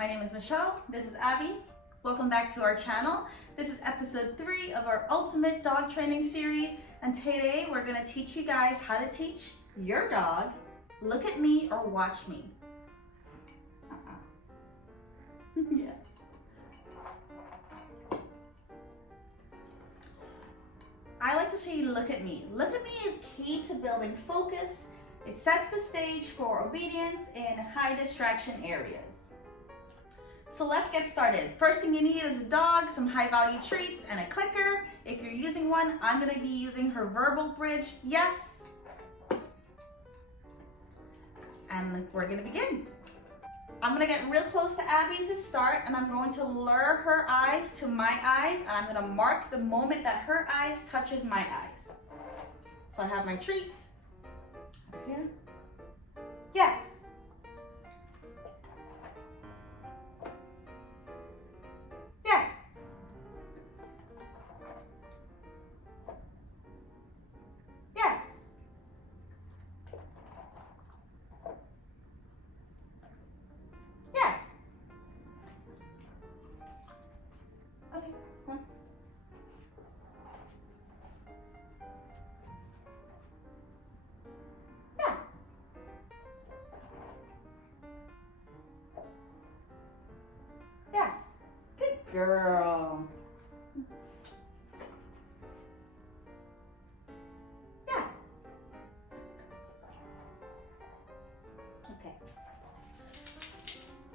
my name is Michelle. This is Abby. Welcome back to our channel. This is episode 3 of our ultimate dog training series. And today we're gonna teach you guys how to teach your dog, look at me or watch me. Yes. I like to say look at me. Look at me is key to building focus. It sets the stage for obedience in high distraction areas. So let's get started. First thing you need is a dog, some high value treats, and a clicker. If you're using one, I'm gonna be using her verbal bridge, yes. And we're gonna begin. I'm gonna get real close to Abby to start, and I'm going to lure her eyes to my eyes, and I'm gonna mark the moment that her eyes touches my eyes. So I have my treat. Up here. Yes. Yes. Yes. Yes. Okay, come on. Yes. Yes. Good girl. Yes. Okay.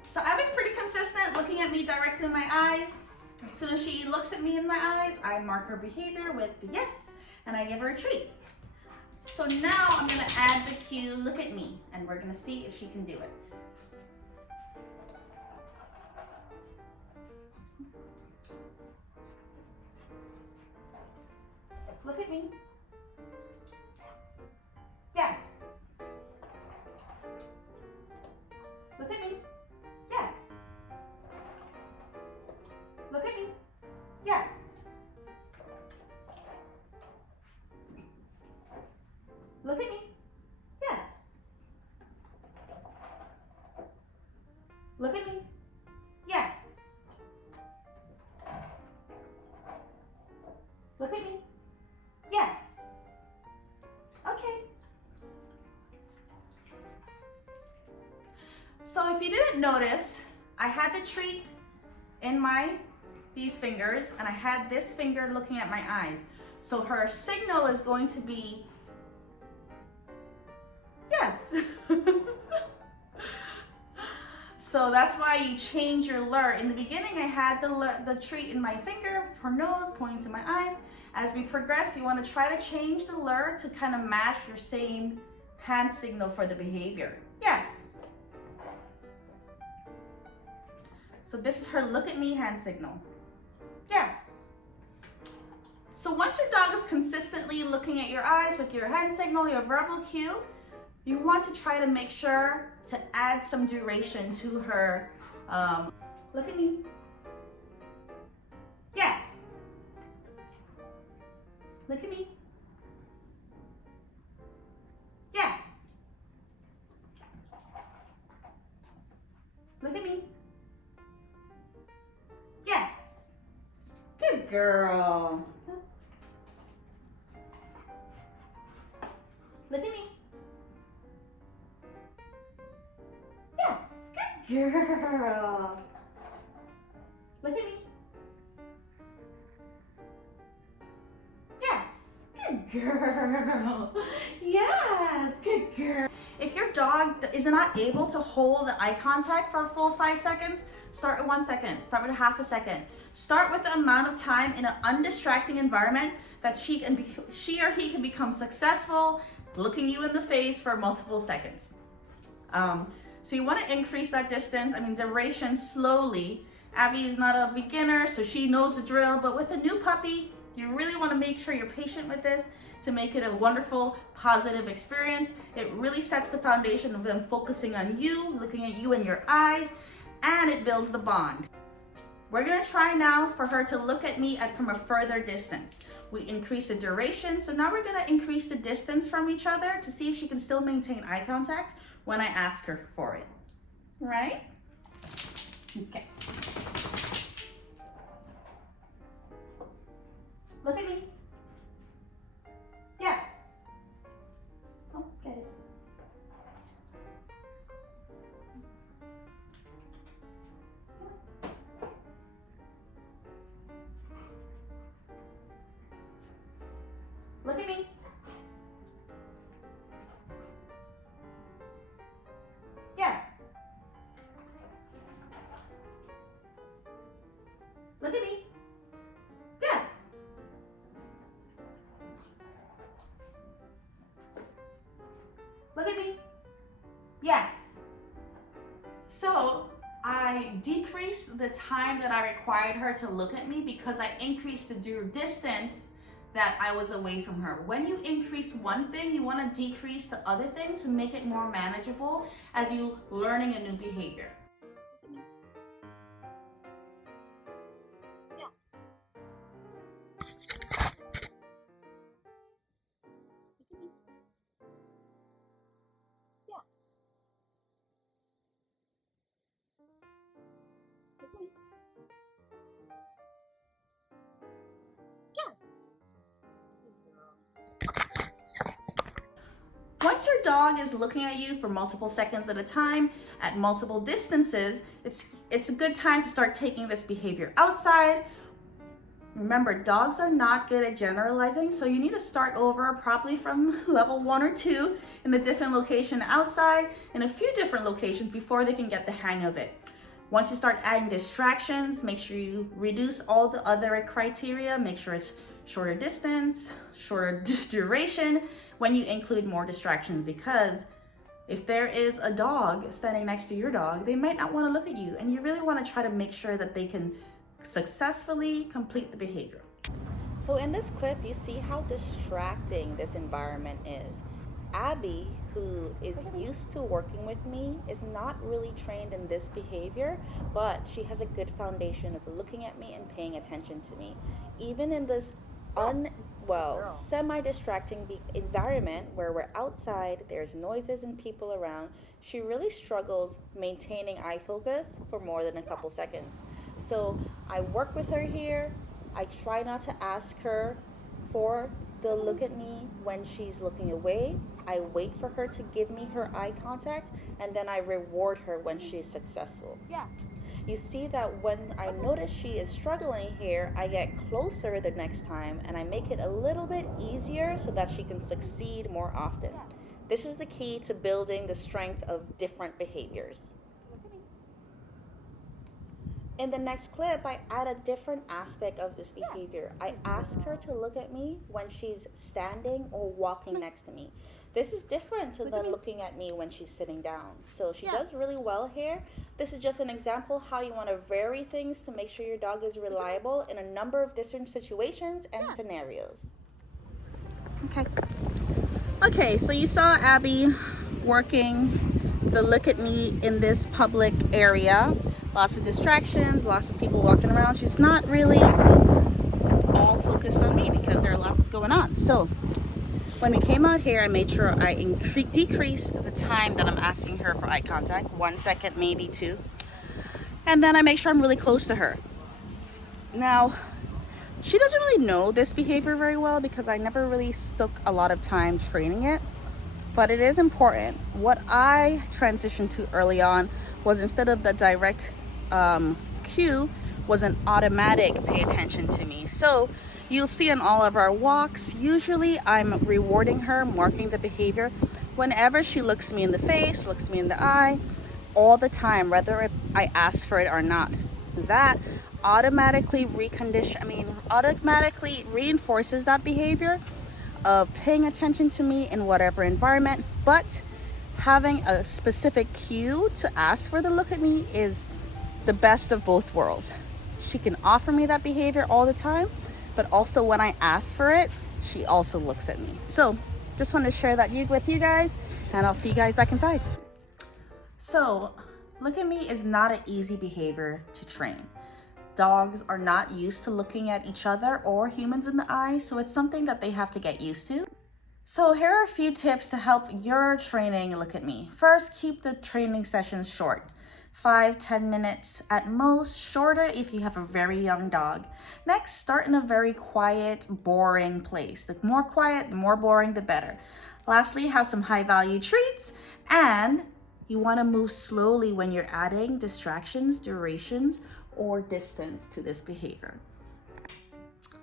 So Abby's pretty consistent, looking at me directly in my eyes. As soon as she looks at me in my eyes, I mark her behavior with the yes, and I give her a treat. So now I'm gonna add the cue, look at me, and we're gonna see if she can do it. Look at me. Yes. Look at me. Yes. Look at me. Yes. Look at me. Yes. Look at me. Yes. Look at me. Yes. Okay. So if you didn't notice, I had the treat in these fingers, and I had this finger looking at my eyes. So her signal is going to be yes. So that's why you change your lure. In the beginning, I had the treat in my finger, her nose, pointing to my eyes. As we progress, you want to try to change the lure to kind of match your same hand signal for the behavior. Yes. So this is her look at me hand signal. Yes. So once your dog is consistently looking at your eyes with your hand signal, your verbal cue, you want to try to make sure to add some duration to her. Look at me. Yes. Look at me. Yes. Look at me. Yes. Good girl. Look at me. Yes. Good girl. Look at me. Good girl. Yes, good girl. If your dog is not able to hold eye contact for a full 5 seconds, start with 1 second, start with a half a second. Start with the amount of time in an undistracting environment that she or he can become successful looking you in the face for multiple seconds. So you want to increase that distance, duration slowly. Abby is not a beginner, so she knows the drill, but with a new puppy, you really want to make sure you're patient with this to make it a wonderful, positive experience. It really sets the foundation of them focusing on you, looking at you in your eyes, and it builds the bond. We're gonna try now for her to look at me from a further distance. We increase the duration, so now we're gonna increase the distance from each other to see if she can still maintain eye contact when I ask her for it, right? Okay. Look at me. Yes. Oh, get it. Look at me. Yes. Look at me. Yes. Look at me. Yes. So I decreased the time that I required her to look at me because I increased the distance that I was away from her. When you increase one thing, you want to decrease the other thing to make it more manageable as you learning a new behavior. Once your dog is looking at you for multiple seconds at a time, at multiple distances, it's a good time to start taking this behavior outside. Remember, dogs are not good at generalizing, so you need to start over probably from level 1 or 2 in a different location outside, in a few different locations before they can get the hang of it. Once you start adding distractions, make sure you reduce all the other criteria. Make sure it's shorter distance, shorter duration when you include more distractions, because if there is a dog standing next to your dog, they might not want to look at you, and you really want to try to make sure that they can successfully complete the behavior. So in this clip, you see how distracting this environment is. Abby, who is used to working with me, is not really trained in this behavior, but she has a good foundation of looking at me and paying attention to me. Even in this semi-distracting environment where we're outside, there's noises and people around, she really struggles maintaining eye focus for more than a couple seconds. So I work with her here. I try not to ask her for the look at me when she's looking away. I wait for her to give me her eye contact, and then I reward her when she's successful. Yeah. You see that when I notice she is struggling here, I get closer the next time and I make it a little bit easier so that she can succeed more often. This is the key to building the strength of different behaviors. In the next clip, I add a different aspect of this behavior. I ask her to look at me when she's standing or walking next to me. This is different to than looking at me when she's sitting down. So she does really well here. This is just an example how you want to vary things to make sure your dog is reliable in a number of different situations and scenarios. Okay, so you saw Abby working the look at me in this public area. Lots of distractions, lots of people walking around. She's not really all focused on me because there are lots going on. So when we came out here, I made sure I decreased the time that I'm asking her for eye contact, 1 second, maybe 2. And then I make sure I'm really close to her. Now, she doesn't really know this behavior very well because I never really took a lot of time training it, but it is important. What I transitioned to early on was, instead of the direct cue, was an automatic pay attention to me. So you'll see in all of our walks, usually I'm rewarding her, marking the behavior whenever she looks me in the face, looks me in the eye, all the time, whether I ask for it or not. That automatically reinforces that behavior of paying attention to me in whatever environment, but having a specific cue to ask for the look at me is the best of both worlds. She can offer me that behavior all the time, but also when I ask for it, she also looks at me. So just wanted to share that with you guys, and I'll see you guys back inside. So look at me is not an easy behavior to train. Dogs are not used to looking at each other or humans in the eye, so it's something that they have to get used to. So here are a few tips to help your training look at me. First, keep the training sessions short. 5-10 minutes at most, shorter if you have a very young dog. Next, start in a very quiet, boring place. The more quiet, the more boring, the better. Lastly, have some high value treats, and you want to move slowly when you're adding distractions, durations, or distance to this behavior.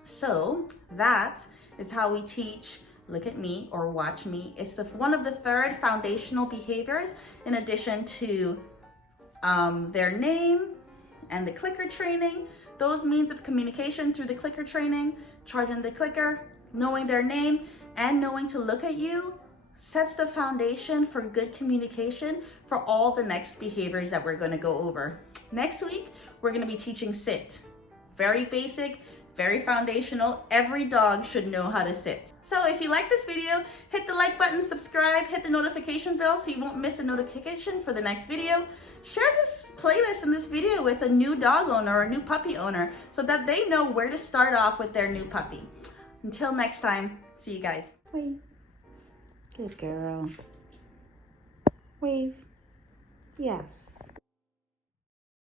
So that is how we teach look at me or watch me. It's one of the 3rd foundational behaviors, in addition to their name and the clicker training. Those means of communication through the clicker training, charging the clicker, knowing their name, and knowing to look at you sets the foundation for good communication for all the next behaviors that we're going to go over. Next week, we're going to be teaching sit. Very basic, very foundational. Every dog should know how to sit. So if you like this video, hit the like button, subscribe, hit the notification bell so you won't miss a notification for the next video. Share this playlist and this video with a new dog owner or a new puppy owner so that they know where to start off with their new puppy. Until next time, see you guys. Wave. Good girl. Wave. Yes.